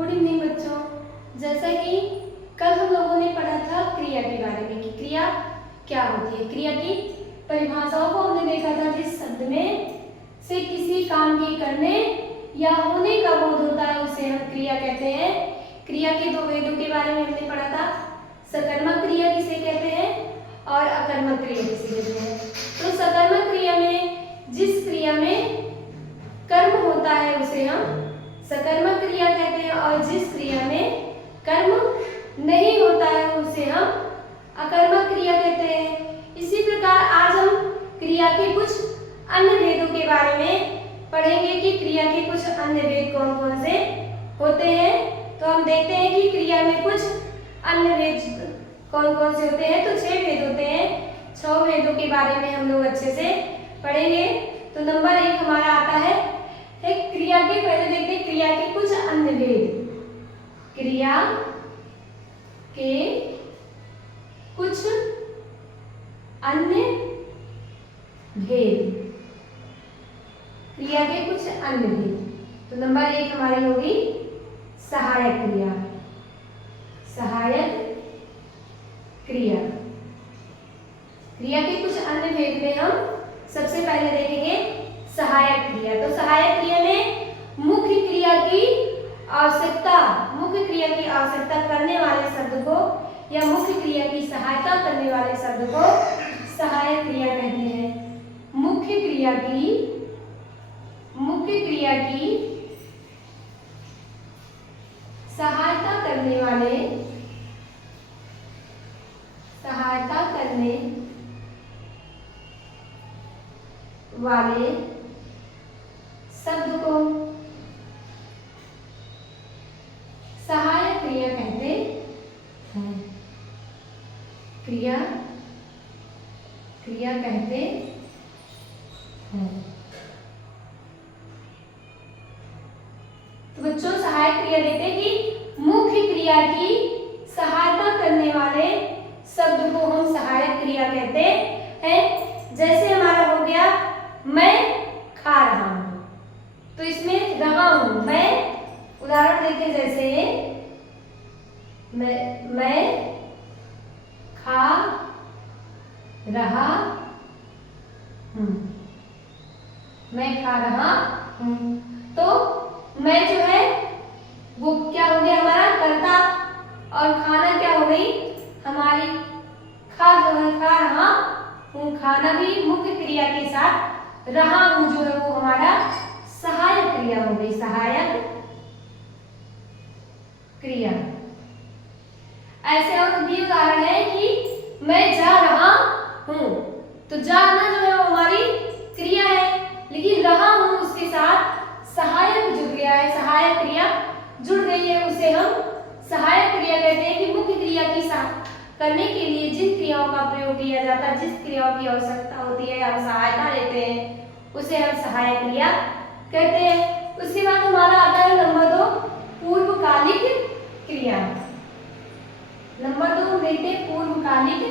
Good evening बच्चों। जैसा कि कल हम लोगों ने पढ़ा था क्रिया के बारे में कि क्रिया क्या होती है। क्रिया की परिभाषाओं को हमने देखा था। जिस शब्द में से किसी काम के करने या होने का बोध होता है उसे हम क्रिया कहते हैं। क्रिया के दो भेदों के बारे में हमने पढ़ा था। सकर्मक क्रिया किसे कहते हैं और अकर्मक क्रिया किसे कहते हैं। तो सकर्मक क्रिया में जिस क्रिया में कर्म होता है उसे हम सकर्मक क्रिया कहते हैं और जिस क्रिया में कर्म नहीं होता है उसे हम अकर्मक क्रिया कहते हैं। इसी प्रकार आज हम क्रिया के कुछ अन्य भेदों के बारे में पढ़ेंगे कि क्रिया के कुछ अन्य भेद कौन कौन से होते हैं। तो हम देखते हैं कि क्रिया में कुछ अन्य भेद कौन कौन से होते हैं। तो 6 भेद होते हैं। 6 भेदों के बारे में हम लोग अच्छे से पढ़ेंगे। तो नंबर 1 हमारा आता है क्रिया के, पहले देखते हैं क्रिया के कुछ अन्य भेद। क्रिया के कुछ अन्य भेद। क्रिया के कुछ अन्य भेद। तो नंबर 1 हमारी होगी सहायक क्रिया। सहायक क्रिया। क्रिया के कुछ अन्य भेद में हम सबसे पहले देखेंगे सहायक क्रिया। तो सहायक क्रिया में मुख्य क्रिया की आवश्यकता करने वाले शब्द को या मुख्य क्रिया की सहायता करने वाले शब्द को सहायक क्रिया कहते हैं। मुख्य क्रिया की सहायता करने वाले शब्द को सहायक क्रिया कहते हैं। क्रिया कहते हैं। तो बच्चों सहायक क्रिया देखते हैं कि मुख्य क्रिया की सहायता करने वाले शब्द को हम सहायक क्रिया कहते हैं। जैसे हमारा हो गया मैं खा रहा हूं, तो इसमें रहा हूं मैं उदाहरण देते हैं। जैसे मैं खा रहा हूं, मैं खा रहा हूं। तो मैं जो है वो क्या हो गया हमारा कर्ता और खाना क्या हो गई हमारी खा रहा हूं। खाना भी मुख्य क्रिया के साथ रहा हूं जो है वो हमारा सहायक क्रिया हो गई। सहायक क्रिया। ऐसे और भी उदाहरण है कि मैं जा रहा हूं, तो जाना जो है वो हमारी क्रिया है, लेकिन रहा हूं उसके साथ सहायक जुड़ गया है, सहायक क्रिया जुड़ गई है, उसे हम सहायक क्रिया कहते हैं। कि मुख्य क्रिया की करने के लिए जिन क्रियाओं का प्रयोग किया जाता है, जिस क्रियाओं की आवश्यकता होती है हम सहायता लेते हैं उसे हम सहायक क्रिया कहते हैं। उसके बाद हमारा आता है नंबर 2 पूर्वकालिक क्रिया। नंबर 2 हम देखते हैं पूर्वकालिक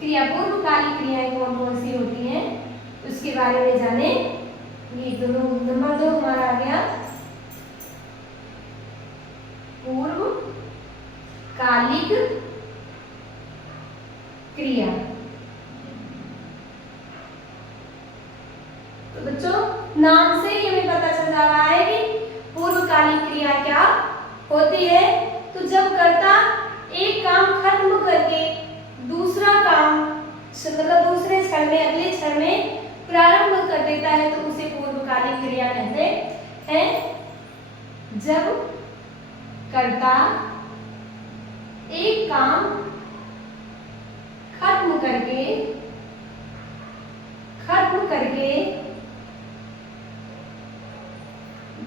क्रिया। पूर्वकालिक क्रियाएं कौन कौन सी होती हैं उसके बारे में जाने। ये दोनों नंबर 2 हमारा आ गया पूर्वकालिक क्रिया। तो बच्चों नाम से ही हमें पता चल जा रहा है कि पूर्वकालिक क्रिया क्या होती है। तो जब कर्ता एक काम खत्म करके दूसरा काम मतलब दूसरे क्षण में अगले क्षण में प्रारंभ कर देता है तो उसे पूर्वकालिक क्रिया कहते हैं। जब कर्ता एक काम खत्म करके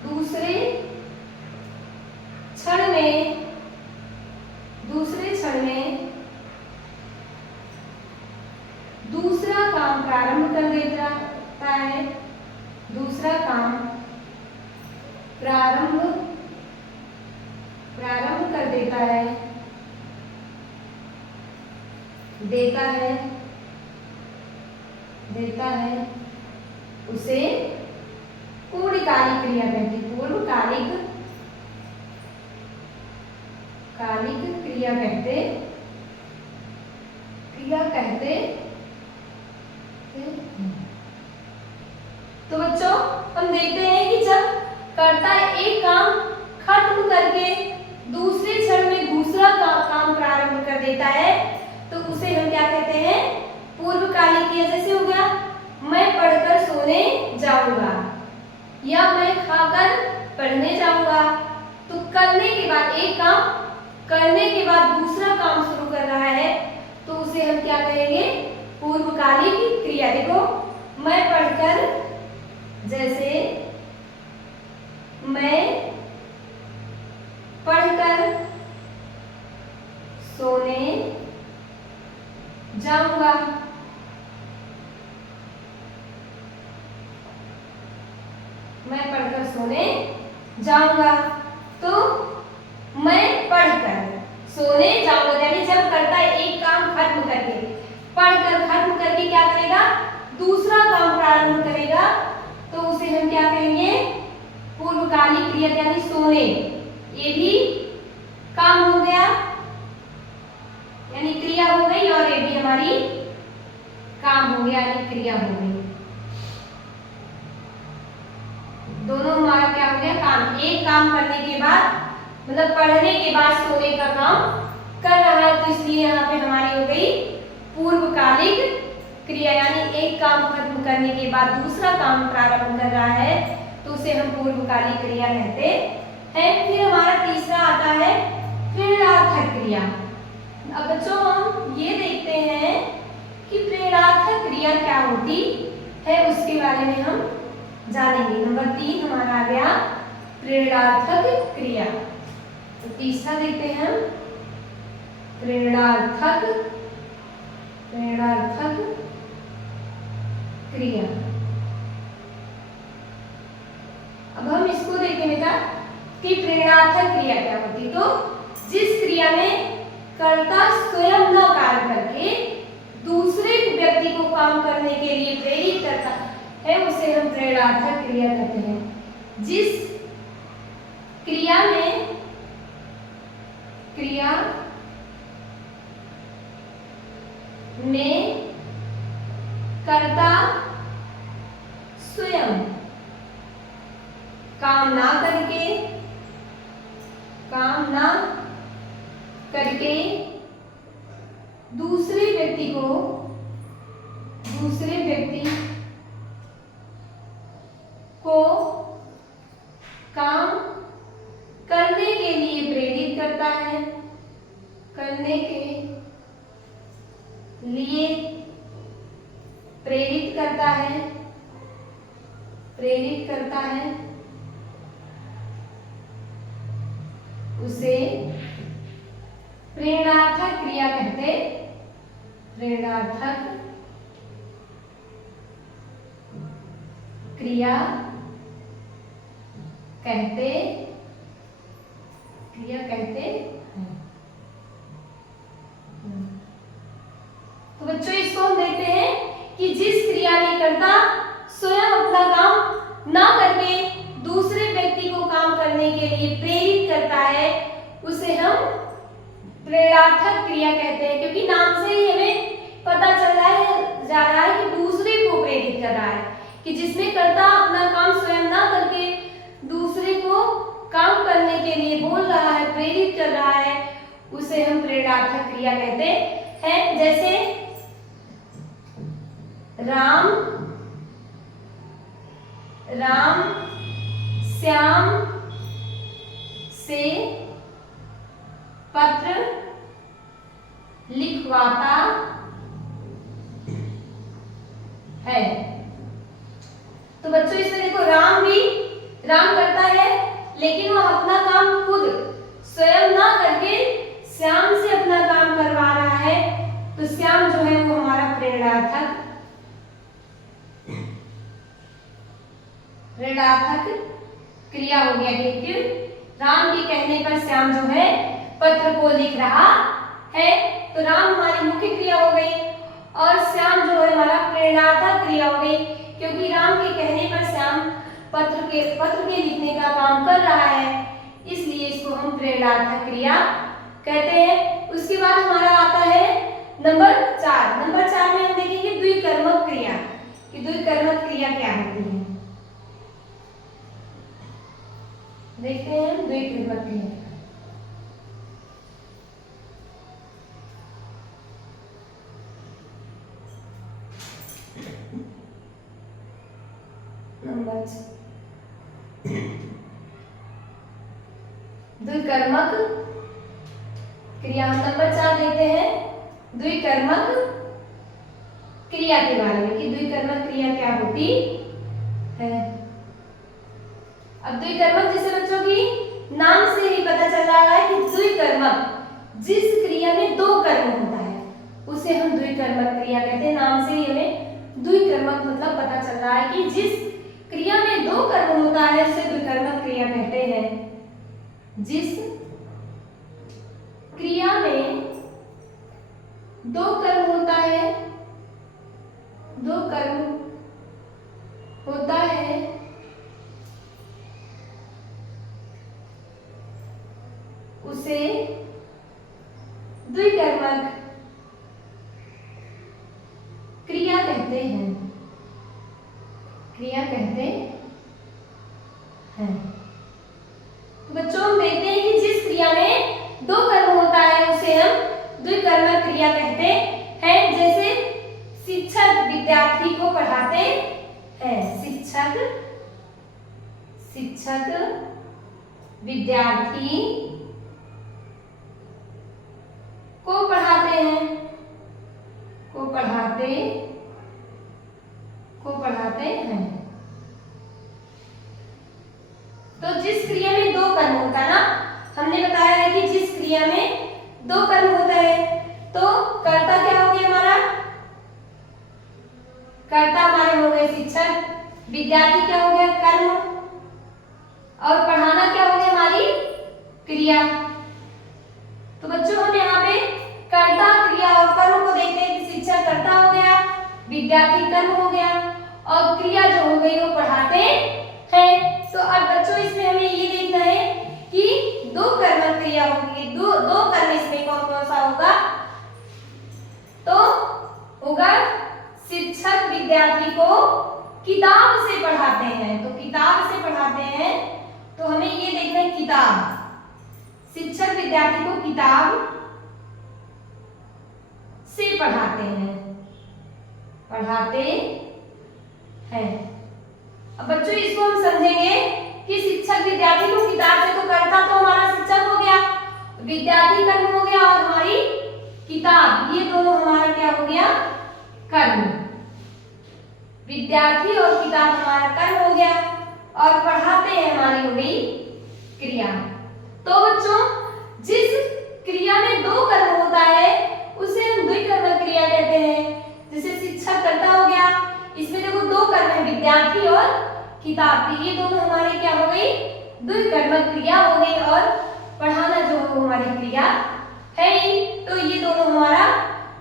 दूसरे क्षण में दूसरा काम प्रारंभ कर देता है। दूसरा काम प्रारंभ कर देता है उसे पूर्णकालिक क्रिया कहते हैं। पूर्णकालिक कालिक क्रिया कहते हैं। तो बच्चों हम देखते हैं कि जब कर्ता एक काम खत्म करके दूसरे क्षण में दूसरा काम प्रारंभ कर देता है तो उसे हम क्या कहते हैं, पूर्वकालिक क्रिया। जैसे हो गया मैं पढ़कर सोने जाऊंगा या मैं खाकर पढ़ने जाऊंगा, तो करने के बाद एक काम करने के बाद दूसरा काम शुरू कर रहा है तो उसे हम क्या कहेंगे, पूर्वकालिक क्रिया। देखो मैं पढ़कर, जैसे मैं पढ़कर सोने जाऊंगा। मैं पढ़कर सोने जाऊंगा, तो मैं पढ़कर सोने जाऊंगा यानी जब करता है एक काम खत्म करके, पढ़कर खत्म करके क्या करेगा, दूसरा काम प्रारंभ करेगा तो उसे हम क्या कहेंगे, पूर्वकालिक क्रिया यानी सोने। ये भी काम हो गया यानी क्रिया हो गई और ये भी हमारी काम हो गया यानी क्रिया हो गई। दोनों हमारा क्या हो गया, काम। एक काम करने के बाद मतलब पढ़ने के बाद सोने का काम कर रहा है तो इसलिए यहाँ पे हमारी हो गई पूर्वकालिक क्रिया यानी एक काम खत्म करने के बाद दूसरा काम प्रारंभ कर रहा है तो उसे हम पूर्वकालिक क्रिया कहते हैं। फिर हमारा तीसरा आता है प्रेरणार्थक क्रिया। अब बच्चों हम ये देखते हैं कि प्रेरणार्थक क्रिया क्या होती है, उसके बारे में हम जानेंगे। नंबर 3 हमारा आ गया प्रेरणार्थक क्रिया। तो तीसरा देखते हैं हम प्रेरणार्थक क्रिया। अब हम इसको देखें बेटा कि प्रेरणार्थक क्रिया क्या होती। तो जिस क्रिया में कर्ता स्वयं न कार्य करके दूसरे व्यक्ति को काम करने के लिए प्रेरित करता है उसे हम प्रेरणार्थक क्रिया कहते हैं। जिस क्रिया में कर्ता स्वयं काम ना करके दूसरे व्यक्ति को काम करने के लिए प्रेरित करता है, प्रेरित करता है उसे प्रेरणार्थक क्रिया कहते। प्रेरणार्थक क्रिया कहते हैं। तो बच्चों इसको हम देखते हैं कि जिस क्रिया में कर्ता स्वयं अपना काम ना करके दूसरे व्यक्ति को काम करने के लिए प्रेरित करता है उसे हम प्रेरणार्थक क्रिया कहते हैं, क्योंकि नाम से ही हमें पता चल रहा है जा रहा है कि दूसरे को प्रेरित कर रहा है, कि जिसमें कर्ता अपना काम स्वयं ना करके दूसरे को काम करने के लिए बोल रहा है, प्रेरित कर रहा है, उसे हम प्रेरणार्थक क्रिया कहते हैं। जैसे राम श्याम से पत्र लिखवाता है। तो बच्चों इसमें देखो राम करता है लेकिन वो अपना काम खुद स्वयं ना करके श्याम से अपना काम करवा रहा है, तो श्याम जो है वो हमारा प्रेरणार्थक क्रिया हो गया, क्योंकि राम के कहने पर श्याम जो है पत्र को लिख रहा है, तो राम हमारी मुख्य क्रिया हो गई और श्याम जो है हमारा प्रेरणार्थक क्रिया हो गई, क्योंकि राम के कहने पर श्याम पत्र के लिखने का काम कर रहा है, इसलिए इसको हम प्रेरणार्थक क्रिया कहते हैं। उसके बाद हमारा आता है नंबर 4। नंबर 4 में हम देखेंगे द्विकर्मक क्रिया कि द्विकर्मक क्रिया क्या होती है। देखते हैं द्विकर्मक क्रिया। नंबर द्विकर्मक क्रिया, हम नंबर 4 देखते हैं द्विकर्मक क्रिया के बारे में कि द्विकर्मक क्रिया क्या होती है। अब द्विकर्मक जैसे बच्चों की नाम से ही पता चल रहा है कि द्विकर्मक जिस क्रिया में 2 कर्म होता है उसे हम द्विकर्मक क्रिया कहते हैं। नाम से ही हमें द्विकर्मक मतलब पता चल रहा है कि जिस क्रिया में 2 कर्म होता है उसे द्विकर्मक क्रिया कहते हैं। जिस क्रिया में 2 कर्म होता है, 2 कर्म होता है उसे द्विकर्मक क्रिया कहते हैं। क्रिया कहते हैं। तो बच्चों हम देखते हैं कि जिस क्रिया में 2 कर्म होता है उसे हम द्विकर्मक क्रिया कहते हैं। जैसे शिक्षक विद्यार्थी को पढ़ाते हैं, शिक्षक विद्यार्थी को पढ़ाते हैं, को पढ़ाते हैं। तो जिस क्रिया में 2 कर्म होता है ना, हमने बताया है कि जिस क्रिया में 2 कर्म होता है तो कर्ता क्या हो गया हमारा, कर्ता हमारे हो गए शिक्षक, विद्यार्थी क्या हो गया कर्म, और पढ़ाना क्या हो गया हमारी क्रिया। तो बच्चों हम यहाँ पे कर्ता क्रिया और कर्म को देखते हैं कि शिक्षक कर्ता हो गया, विद्यार्थी कर्म हो गया और क्रिया जो हो गई वो पढ़ाते हैं। तो अब बच्चों इसमें हमें ये देखना है कि 2 कर्मक क्रिया होगी, 2 कर्म इसमें कौन कौन सा होगा। तो होगा शिक्षक विद्यार्थी को किताब से पढ़ाते हैं, तो किताब से पढ़ाते हैं तो हमें ये देखना है किताब, शिक्षक विद्यार्थी को किताब से पढ़ाते हैं, अब बच्चों इसको हम समझेंगे कि शिक्षक विद्यार्थी को किताब से, तो कर्ता तो हमारा शिक्षक हो गया, विद्यार्थी कर्म हो गया और हमारी किताब, ये दोनों हमारा क्या हो गया कर्म। विद्यार्थी और किताब हमारा कर्म हो गया और पढ़ाते हैं हमारी हो गई क्रिया। तो बच्चों जिस क्रिया में 2 कर्म होता है उसे हम द्विकर्मक क्रिया कहते हैं। जैसे शिक्षक कर्ता हो गया, इसमें देखो 2 कर्म है विद्यार्थी और किताब, ये दोनों हमारे क्या हो गई द्विकर्मक क्रिया हो गई और पढ़ाना जो हो हमारी क्रिया है ही। तो ये दोनों हमारा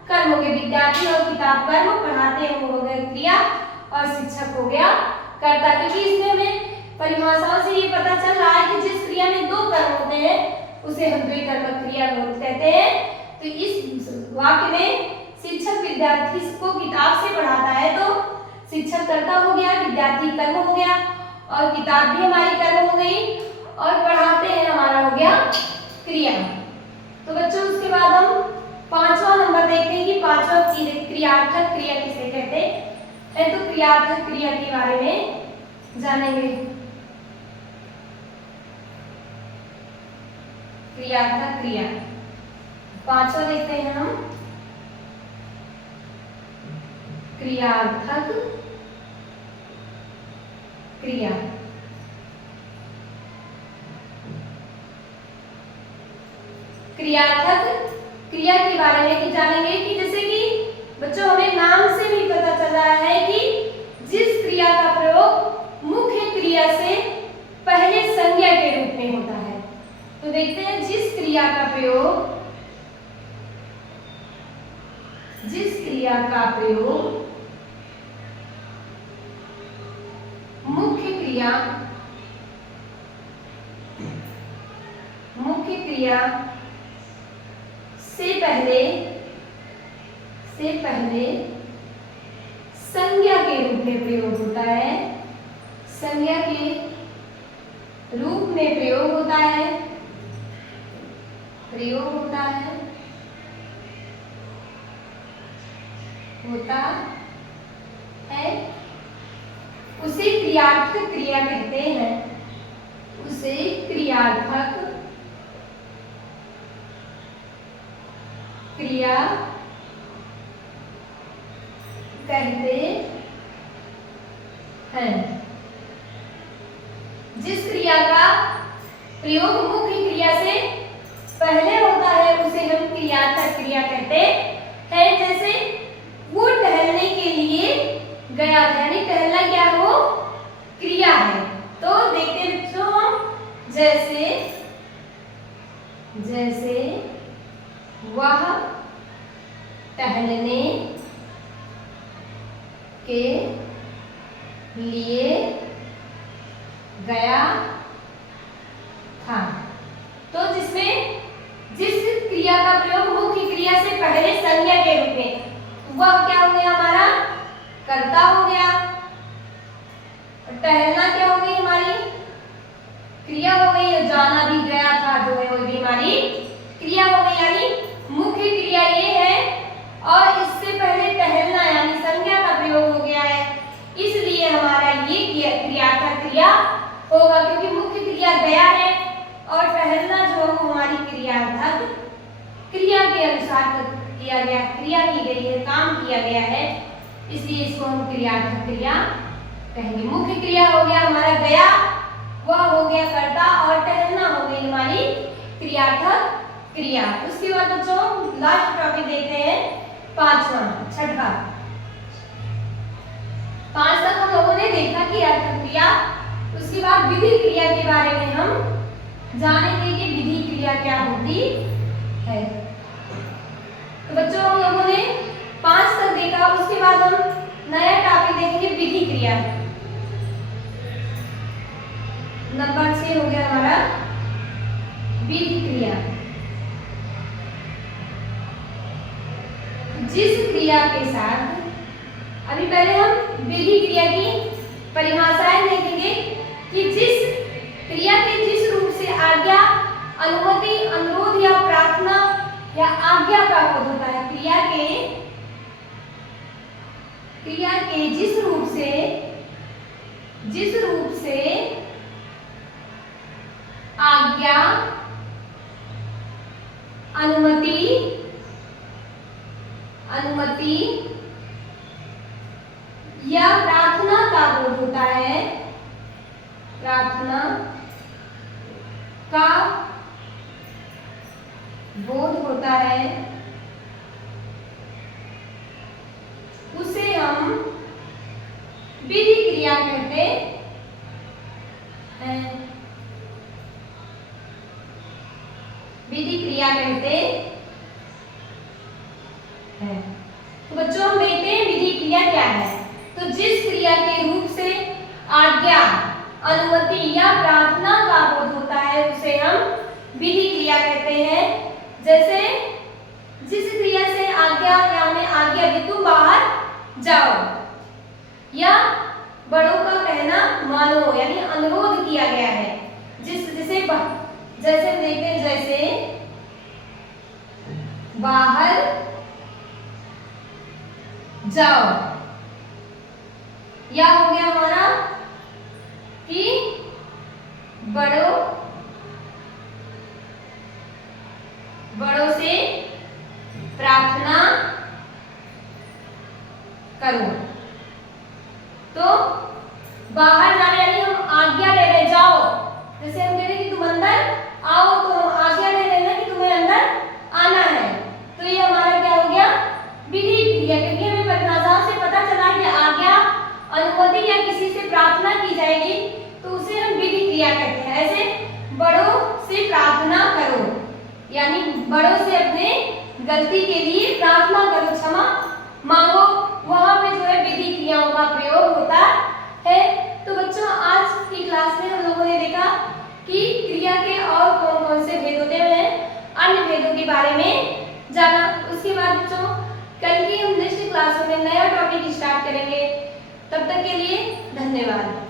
कर्म हो गए, विद्यार्थी और किताब कर्म, पढ़ाते हैं वो हो गए क्रिया और शिक्षक हो गया कर्ता। क्योंकि इसमें हमें परिभाषाओं से ये पता चल रहा है कि जिस क्रिया में 2 कर्म होते हैं उसे हम द्विकर्मक क्रिया कहते हैं। तो इस वाक्य में शिक्षक विद्यार्थी को किताब से पढ़ाता है तो शिक्षक कर्ता हो गया, विद्यार्थी कर्म हो गया और किताब भी हमारी कर्म हो गई और पढ़ाते हैं हमारा हो गया क्रिया। तो बच्चों उसके बाद हम 5वां नंबर देखते हैं कि 5वां क्रियार्थक क्रिया किसे कहते हैं। तो क्रियार्थक क्रिया के बारे में जानेंगे। क्रियार्थक क्रिया 5वां देखते हैं हम, क्रियार्थक क्रिया। क्रियार्थक क्रिया के बारे में कि जानेंगे कि जैसे कि बच्चों हमें नाम से भी पता चल रहा है कि जिस क्रिया का प्रयोग मुख्य क्रिया से पहले संज्ञा के रूप में होता है। तो देखते हैं जिस क्रिया का प्रयोग मुख्य क्रिया से पहले संज्ञा के रूप में प्रयोग होता है, संज्ञा के रूप में प्रयोग होता है, उसे क्रियार्थक क्रिया कहते हैं, उसे क्रियार्थक क्रिया कहते हैं। जिस क्रिया का प्रयोग मुख्य क्रिया से पहले होता है उसे हम क्रियार्थक क्रिया कहते हैं। जैसे वो टहलने के लिए गया था, यानी टहलना क्या हो, क्रिया है। तो देखते हैं बच्चों हम, जैसे वह टहलने के लिए गया था। तो जिसमें जिस क्रिया का प्रयोग मुख्य क्रिया से पहले संज्ञा के रूप में, वह क्या हो गया हमारा, कर्ता हो गया। और टहलना क्या हो गई हमारी, क्रिया हो गई। जाना भी, गया था जो है वो भी हमारी क्रिया हो गई, यानी मुख्य क्रिया ये है और इससे पहले टहलना यानी संज्ञा का प्रयोग हो गया है, इसलिए हमारा ये क्रियार्थक क्रिया होगा, क्योंकि मुख्य क्रिया गया है और टहलना जो है वो हमारी क्रियार्थक क्रिया के अनुसार किया गया, क्रिया की गई है, काम किया गया है, इसलिए इसको हम क्रियार्थक क्रिया कहेंगे। मुख्य क्रिया हो गया हमारा गया, वह हो गया कर्ता, और टहलना हो गई हमारी क्रियार्थक क्रिया। उसके बाद बच्चों लास्ट टॉपिक देखते हैं, छठा। 5 तक हम लोगों ने देखा क्रियार्थक क्रिया। उसके बाद विधि क्रिया के बारे में हम जानेंगे कि विधि क्रिया क्या होती है। तो बच्चों हम लोगों ने 5 तक देखा, उसके बाद हम नया टॉपिक देखेंगे विधि क्रिया। नंबर 6 हो गया हमारा विधि क्रिया। जिस क्रिया के साथ, अभी पहले हम विधि क्रिया की परिभाषाएं देखेंगे कि जिस क्रिया के जिस रूप से आज्ञा, अनुमति, अनुरोध या प्रार्थना या आज्ञा का बोध होता है, क्रिया के जिस रूप से आज्ञा, अनुमति या प्रार्थना का बोध होता है, उसे हम विधि क्रिया कहते हैं। विधि क्रिया कहते हैं। तो बच्चों हम देखते हैं विधि क्रिया क्या है। तो जिस क्रिया के रूप से आज्ञा, अनुमति या प्रार्थना का बोध होता है उसे हम विधि क्रिया कहते हैं। जैसे जिस क्रिया से आज्ञा या हमें आज्ञा दी तुम बाहर जाओ, या बड़ों का कहना मानो, यानी अनुरोध किया गया है, जैसे हम देखते हैं, जैसे बाहर जाओ, या हो गया हमारा कि बड़ों से प्रार्थना करो। तो बाहर जाने यानी हम आज्ञा ले रहे, जाओ। जैसे हम कह रहे कि तुम अंदर आओ, तो हम आज्ञा ले रहे हैं कि तुम्हें अंदर आना है। तो ये हमारा क्या हो गया, विधि क्रिया। क्योंकि हमें परिभाषाओं से पता चला कि आज्ञा, अनुमति या किसी से प्रार्थना की जाएगी तो उसे हम विधि क्रिया कहते हैं। ऐसे बड़ों से प्रार्थना करो, यानी बड़ों से अपने गलती के लिए प्रार्थना करो, क्षमा मांगो, वहां पे जो है विधि क्रियाओं का प्रयोग होता है। तो बच्चों आज की क्लास में हम लोगों ने देखा कि क्रिया के और कौन कौन से भेद होते हैं, अन्य भेदों के बारे में जाना। उसके बाद बच्चों कल की हम नेक्स्ट क्लास में नया टॉपिक स्टार्ट करेंगे। तब तक के लिए धन्यवाद।